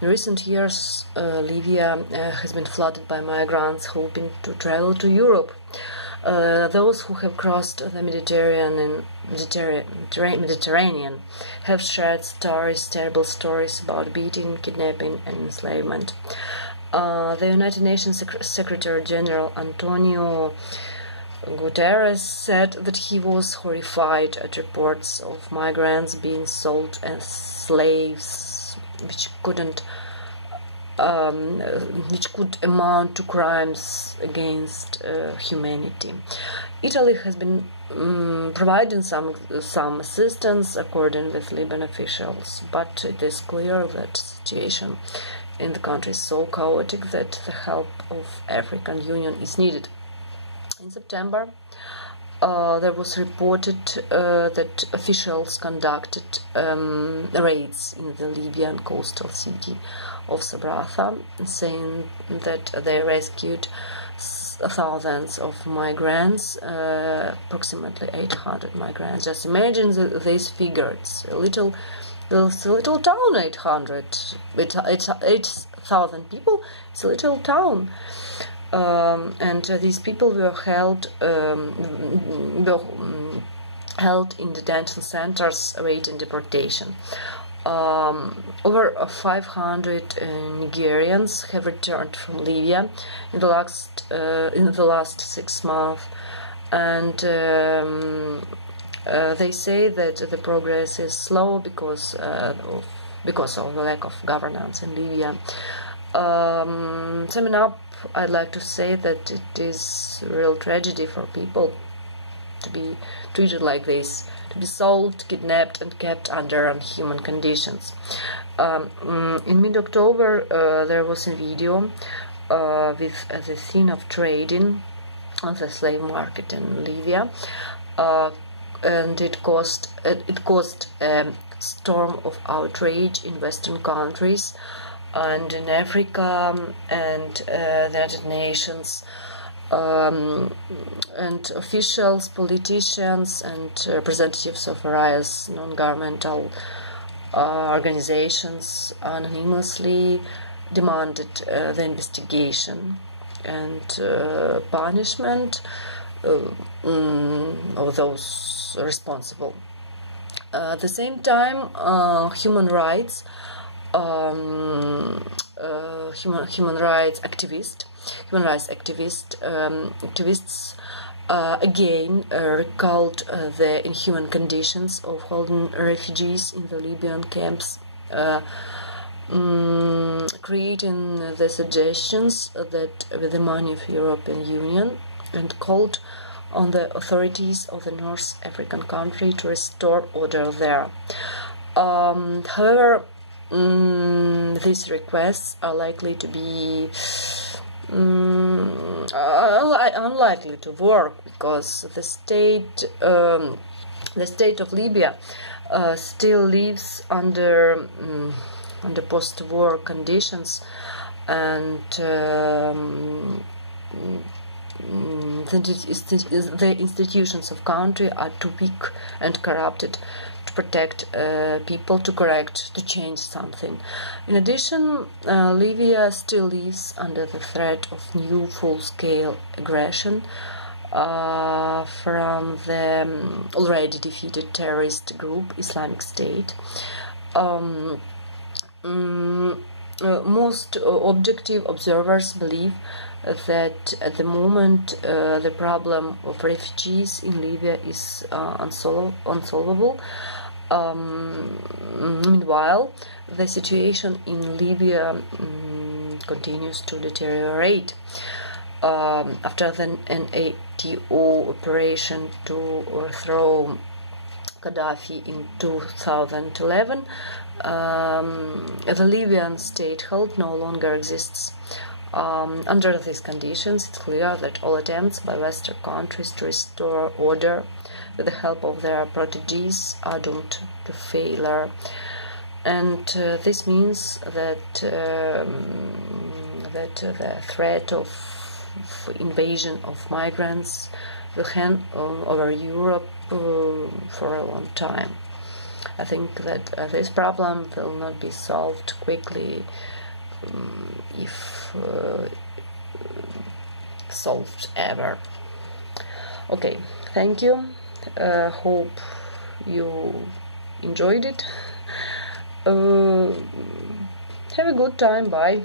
In recent years, Libya has been flooded by migrants hoping to travel to Europe. Those who have crossed the Mediterranean have shared stories, terrible stories about beating, kidnapping, and enslavement. The United Nations Secretary General Antonio Guterres said that he was horrified at reports of migrants being sold as slaves, which could amount to crimes against humanity. Italy has been providing some assistance, according with Libyan officials, but it is clear that the situation in the country is so chaotic that the help of African Union is needed. In September, there was reported that officials conducted raids in the Libyan coastal city of Sabratha, saying that they rescued thousands of migrants, approximately 800 migrants. Just imagine these figures. It's a little town, 800. It's 8,000 people. It's a little town. And these people were held in detention centers awaiting deportation. Over 500 Nigerians have returned from Libya in the last 6 months, and they say that the progress is slow because of the lack of governance in Libya. Summing up, I'd like to say that it is a real tragedy for people to be treated like this, to be sold, kidnapped, and kept under unhuman conditions. In mid-October, there was a video with the scene of trading on the slave market in Libya, and it caused a storm of outrage in Western countries and in Africa and the United Nations, and officials, politicians, and representatives of various non-governmental organizations anonymously demanded the investigation and punishment of those responsible. At the same time, human rights activists again recalled the inhuman conditions of holding refugees in the Libyan camps, creating the suggestions that with the money of European Union, and called on the authorities of the North African country to restore order there. However, these requests are likely to be unlikely to work because the state of Libya still lives under post-war conditions, and the institutions of country are too weak and corrupted to protect people, to change something. In addition, Libya still lives under the threat of new full-scale aggression from the already defeated terrorist group Islamic State. Most objective observers believe that at the moment the problem of refugees in Libya is unsolvable. Meanwhile, the situation in Libya continues to deteriorate. After the NATO operation to overthrow Gaddafi in 2011, the Libyan statehood no longer exists. Under these conditions, it's clear that all attempts by Western countries to restore order with the help of their proteges are doomed to failure. And this means that the threat of invasion of migrants will hang over Europe for a long time. I think that this problem will not be solved quickly, if solved ever. Okay, thank you. Hope you enjoyed it. Have a good time. Bye.